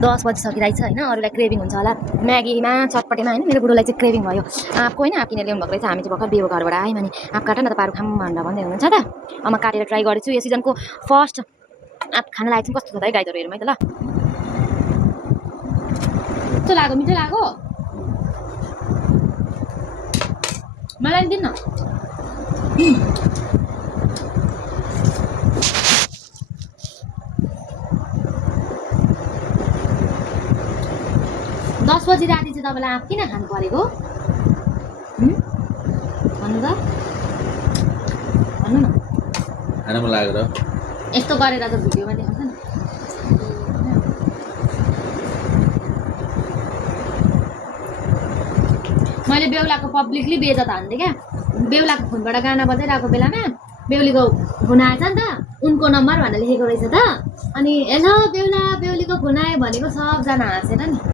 10 बजिसकिरहेछ होइन अरूलाई क्रेभिङ हुन्छ होला म्यागीमा चटपटेमा होइन मेरो बुढोलाई चाहिँ क्रेभिङ भयो आपको होइन आप किनेर ल्याउनु भएको रहेछ हामी चाहिँ भर्खर बेहो घरबाट आयौँ अनि आप काट न त पारु खाऊँ भनेर भन्दै हुनुहुन्छ त म काटेर ट्राई गरेछु यो सिजनको फर्स्ट आप खान लागेको चाहिँ कस्तो छ त है गाईहरू हेरौँ है त ल कस्तो लाग्यो मिठो लाग्यो मलाई दिन्न 10 बजी राति चाहिँ तपाईँलाई आप किन खानु परेको भन्नु त भन्नु न खानमा लागेर यस्तो गरेर त भिडियोमा देखाउँछ नि मैले बेहुलाको पब्लिकली बेइज्जत हान्थेँ क्या बेहुलाको फोनबाट गाना बजाइरहेको बेलामा बेहुलीको फोन आएछ नि त उनको नम्बर भनेर लेखेको रहेछ त अनि हेलो बेहुला बेहुलीको फोन आयो भनेको सबजना हाँसेर नि